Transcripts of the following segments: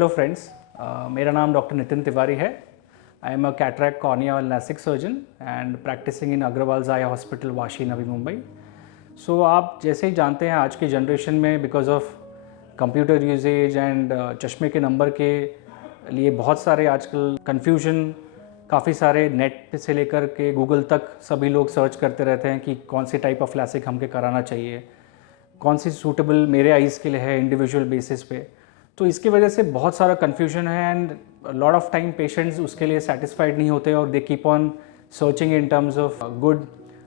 Hello friends, मेरा नाम doctor Nitin Tiwari है। I am a cataract cornea and LASIK surgeon and practicing in Agarwal Eye Hospital Vashi Navi Mumbai. So आप जैसे ही जानते हैं आज की जनरेशन में because of computer usages and चश्मे के नंबर के लिए बहुत सारे आजकल कन्फ्यूजन, काफ़ी सारे नेट से लेकर के गूगल तक सभी लोग सर्च करते रहते हैं कि कौन सी टाइप ऑफ लैसिक हमके कराना चाहिए, कौन सी सूटेबल मेरे आइज़ के लिए है इंडिविजुअल बेसिस पे। तो इसकी वजह से बहुत सारा कन्फ्यूजन है and lot of time patients उसके लिए सेटिस्फाइड नहीं होते और they keep on searching in terms of good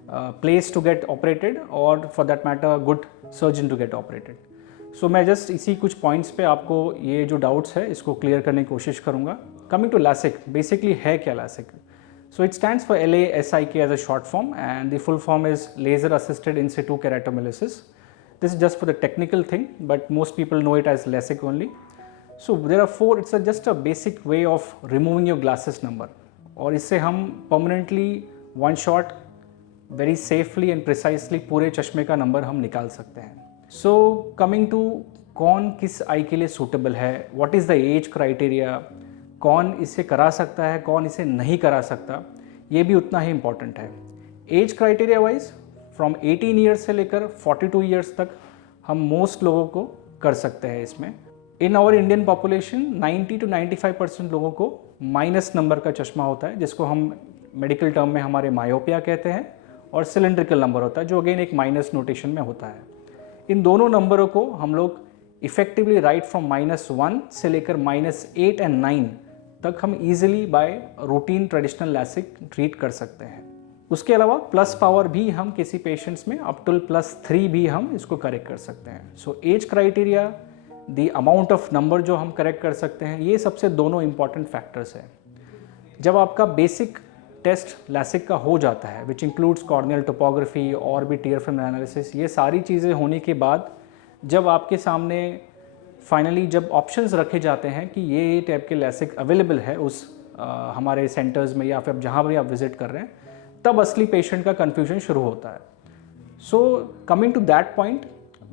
place to get operated और for that matter good surgeon to get operated. So मैं जस्ट इसी कुछ पॉइंट्स पे आपको ये जो डाउट्स है इसको क्लियर करने की कोशिश करूँगा। कमिंग टू लैसिक, बेसिकली है क्या LASIK? So it stands for LASIK as a short form and the full form is laser assisted in situ keratomyelitis. This is just for the technical thing, but most people know it as LASIK only. So there are four, it's just a basic way of removing your glasses number और इससे हम permanently one shot very safely and precisely पूरे चश्मे का number हम निकाल सकते हैं। So coming to कौन किस आई के लिए suitable है, what is the age criteria, कौन इसे करा सकता है, कौन इसे नहीं करा सकता, ये भी उतना ही इम्पॉर्टेंट है। Age criteria wise from 18 years से लेकर 42 ईयर्स तक हम मोस्ट लोगों को कर सकते हैं इसमें। In our Indian population 90 to 95% लोगों को माइनस नंबर का चश्मा होता है, जिसको हम मेडिकल टर्म में हमारे मायोपिया कहते हैं, और सिलेंड्रिकल नंबर होता है जो अगेन एक माइनस नोटेशन में होता है। इन दोनों नंबरों को हम लोग इफेक्टिवली राइट फ्रॉम -1 से लेकर -8 and 9 तक हम easily by routine traditional LASIK treat कर सकते हैं। उसके अलावा प्लस पावर भी हम किसी पेशेंट्स में अप टू +3 भी हम इसको करेक्ट कर सकते हैं। So age criteria, the amount of number जो हम करेक्ट कर सकते हैं, ये सबसे दोनों इंपॉर्टेंट फैक्टर्स हैं। जब आपका बेसिक टेस्ट लैसिक का हो जाता है विच इंक्लूड्स कॉर्नियल टोपोग्राफी और भी टीयर फिल्म एनालिसिस, ये सारी चीज़ें होने के बाद जब आपके सामने फाइनली जब ऑप्शंस रखे जाते हैं कि ये टाइप के लैसिक अवेलेबल है उस हमारे सेंटर्स में या फिर जहाँ भी आप विजिट कर रहे हैं, तब असली पेशेंट का कन्फ्यूजन शुरू होता है। So coming to that point,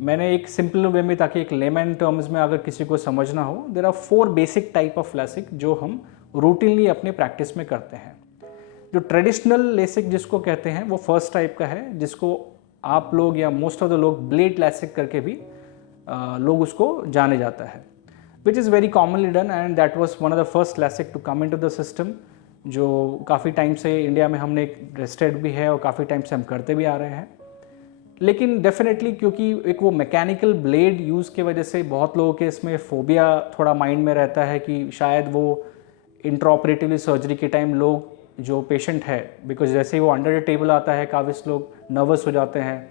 मैंने एक सिंपल वे में, ताकि एक लेमैन टर्म्स में अगर किसी को समझना हो, there are 4 basic type of LASIK जो हम रूटीनली अपने प्रैक्टिस में करते हैं। जो ट्रेडिशनल लैसिक जिसको कहते हैं वो फर्स्ट टाइप का है, जिसको आप लोग या मोस्ट ऑफ द लोग ब्लेड लैसिक करके भी लोग उसको जाने जाता है, which is very commonly done and that was one of the first LASIK to come in to the system, जो काफ़ी टाइम से इंडिया में हमने रेस्टेड भी है और काफ़ी टाइम से हम करते भी आ रहे हैं। लेकिन डेफिनेटली क्योंकि एक वो मैकेनिकल ब्लेड यूज़ की वजह से बहुत लोगों के इसमें फोबिया थोड़ा माइंड में रहता है कि शायद वो इंट्राऑपरेटिवली सर्जरी के टाइम लोग जो पेशेंट है, बिकॉज जैसे ही वो अंडर द टेबल आता है काफ़ी लोग नर्वस हो जाते हैं,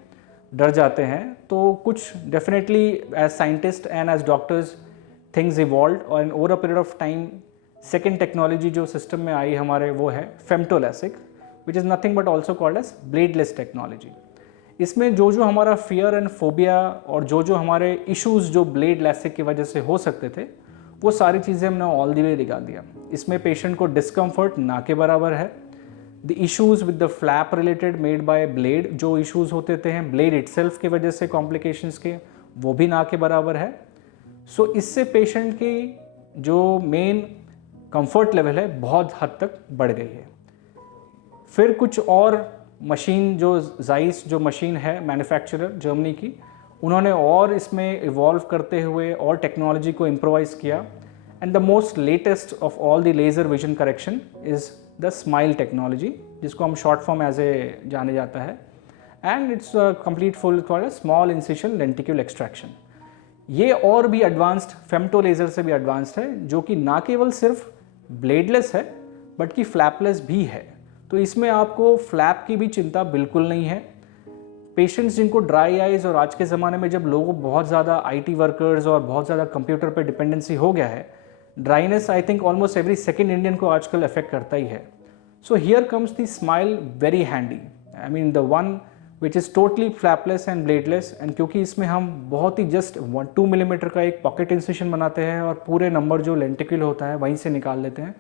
डर जाते हैं। तो कुछ definitely as scientist and as doctors things evolve और in over a period of time second technology जो सिस्टम में आई हमारे वो है femto LASIK, which is nothing but also called as bladeless technology. इसमें जो जो हमारा फियर एंड फोबिया और जो जो हमारे इश्यूज़ जो ब्लेड लैसिक की वजह से हो सकते थे, वो सारी चीज़ें हमने ऑल द वे निकाल दिया। इसमें पेशेंट को डिस्कम्फर्ट ना के बराबर है। The issues with the flap related made by blade, जो इश्यूज़ होते थे ब्लेड इटसेल्फ की वजह से कॉम्प्लिकेशंस के, वो भी ना के बराबर है। सो इससे पेशेंट की जो मेन कंफर्ट लेवल है बहुत हद तक बढ़ गई है। फिर कुछ और मशीन, जो जाइस जो मशीन है मैन्युफैक्चरर जर्मनी की, उन्होंने और इसमें इवॉल्व करते हुए और टेक्नोलॉजी को इम्प्रोवाइज़ किया। And the most latest of all the laser vision correction is the smile technology, जिसको हम शॉर्ट फॉर्म एज ए जाने जाता है, and it's complete full called small incision lenticule extraction. ये और भी एडवांस्ड फेम्टो लेज़र से भी एडवांस्ड है, जो कि ना केवल सिर्फ ब्लेडलेस है बट कि फ्लैपलेस भी है। तो इसमें आपको फ्लैप की भी चिंता बिल्कुल नहीं है। पेशेंट्स जिनको ड्राई आइज़, और आज के ज़माने में जब लोगों बहुत ज़्यादा IT वर्कर्स और बहुत ज़्यादा कंप्यूटर पे डिपेंडेंसी हो गया है, dryness I think almost every second Indian को आजकल अफेक्ट करता ही है। So here comes the smile very handy, I mean the one which is totally flapless and bladeless. And क्योंकि इसमें हम बहुत ही जस्ट 1-2 मिलीमीटर का एक पॉकेट इंसिशन बनाते हैं और पूरे नंबर जो लेंटिक्यूल होता है वहीं से निकाल लेते हैं,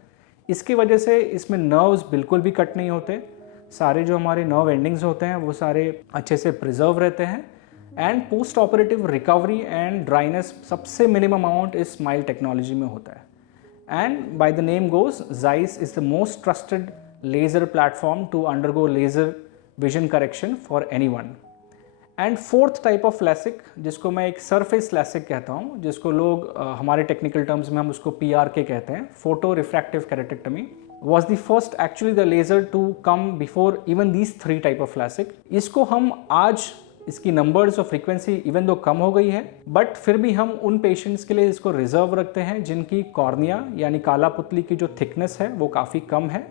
इसकी वजह से इसमें नर्व्स बिल्कुल भी कट नहीं होते। सारे जो हमारे नर्व एंडिंग्स होते हैं वो सारे अच्छे से प्रिजर्व रहते हैं and post operative recovery and dryness सबसे मिनिमम अमाउंट इस स्माइल टेक्नोलॉजी में होता है. And by the name goes, Zeiss is the most trusted laser platform to undergo laser vision correction for anyone. And fourth type of LASIK, जिसको मैं एक surface LASIK कहता हूँ, जिसको लोग हमारे टेक्निकल टर्म्स में हम उसको PRK कहते हैं, photorefractive keratectomy, was the first actually the laser to come before even these three type of LASIK. इसको हम आज इसकी नंबर्स और फ्रीक्वेंसी इवन दो कम हो गई है, बट फिर भी हम उन पेशेंट्स के लिए इसको रिजर्व रखते हैं जिनकी कॉर्निया यानी काला पुतली की जो थिकनेस है वो काफ़ी कम है,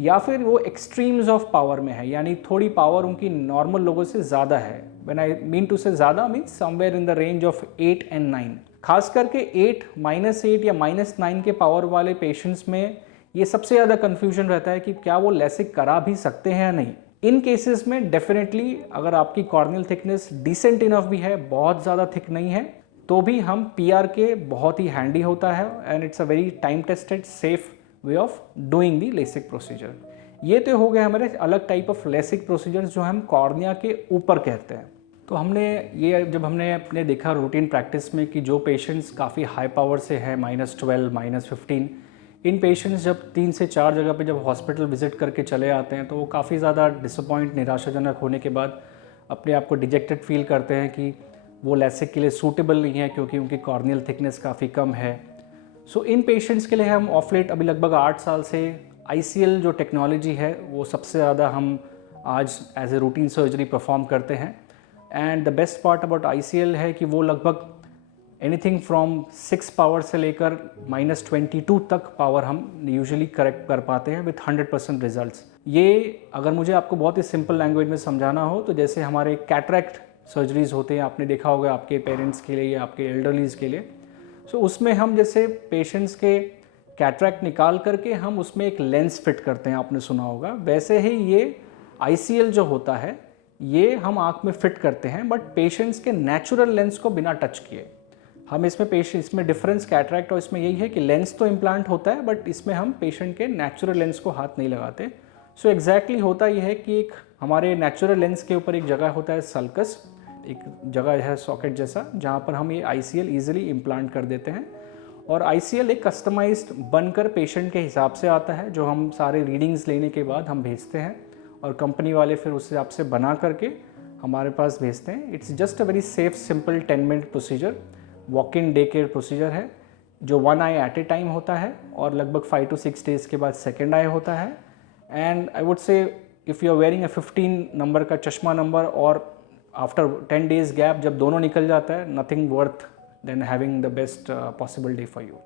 या फिर वो एक्सट्रीम्स ऑफ पावर में है, यानी थोड़ी पावर उनकी नॉर्मल लोगों से ज़्यादा है. व्हेन आई मीन टू से ज़्यादा means somewhere in the range of 8 and 9. खास करके 8, -8 या -9 के पावर वाले पेशेंट्स में ये सबसे ज़्यादा कन्फ्यूजन रहता है कि क्या वो लैसिक करा भी सकते हैं या नहीं. इन केसेस में डेफिनेटली अगर आपकी कॉर्नियल थिकनेस डिसेंट इनफ भी है, बहुत ज़्यादा थिक नहीं है, तो भी हम PRK बहुत ही हैंडी होता है and it's a very time tested safe way of doing the LASIK procedure. ये तो हो गए हमारे अलग टाइप ऑफ लेसिक प्रोसीजर्स जो हम कॉर्निया के ऊपर कहते हैं. तो जब हमने अपने देखा रूटीन प्रैक्टिस में कि जो पेशेंट्स काफ़ी हाई पावर से है, -12, -15, इन पेशेंट्स जब 3 से 4 जगह पे जब हॉस्पिटल विजिट करके चले आते हैं तो वो काफ़ी ज़्यादा डिसअपॉइंट, निराशाजनक होने के बाद अपने आप को डिजेक्टेड फील करते हैं कि वो लैसिक के लिए सूटेबल नहीं है क्योंकि उनकी कॉर्नियल थिकनेस काफ़ी कम है. सो इन पेशेंट्स के लिए हम ऑफ लेट अभी लगभग 8 साल से ICL जो टेक्नोलॉजी है वो सबसे ज़्यादा हम आज as a routine surgery perform करते हैं. And the best part about ICL है कि वो लगभग एनीथिंग फ्रॉम 6 पावर से लेकर -22 तक पावर हम यूजुअली करेक्ट कर पाते हैं विथ 100% रिजल्ट्स. ये अगर मुझे आपको बहुत ही सिंपल लैंग्वेज में समझाना हो तो जैसे हमारे कैटरैक्ट सर्जरीज होते हैं, आपने देखा होगा आपके पेरेंट्स के लिए या आपके एल्डरलीज के लिए. सो उसमें हम जैसे पेशेंट्स के कैटरैक्ट निकाल करके हम उसमें एक लेंस फिट करते हैं, आपने सुना होगा. वैसे ही ये ICL जो होता है ये हम आँख में फिट करते हैं, बट पेशेंट्स के नेचुरल लेंस को बिना टच किए. हम इसमें डिफरेंस कैटरैक्ट और इसमें यही है कि लेंस तो इम्प्लांट होता है बट इसमें हम पेशेंट के नेचुरल लेंस को हाथ नहीं लगाते. सो एग्जैक्टली होता यह है कि एक हमारे नेचुरल लेंस के ऊपर एक जगह होता है सल्कस, एक जगह है सॉकेट जैसा, जहाँ पर हम ये ICL ईजिली इम्प्लांट कर देते हैं. और ICL एक कस्टमाइज्ड बनकर पेशेंट के हिसाब से आता है, जो हम सारे रीडिंग्स लेने के बाद हम भेजते हैं और कंपनी वाले फिर उस हिसाब से बना करके हमारे पास भेजते हैं. It's just a very safe simple 10-minute procedure, walk in day care procedure है, जो 1 आई एट ए टाइम होता है और लगभग 5 to 6 days के बाद सेकेंड आई होता है. And I would say if you are wearing a 15 number का चश्मा नंबर और आफ्टर 10 days गैप जब दोनों निकल जाता है, nothing worth then having the best possible day for you.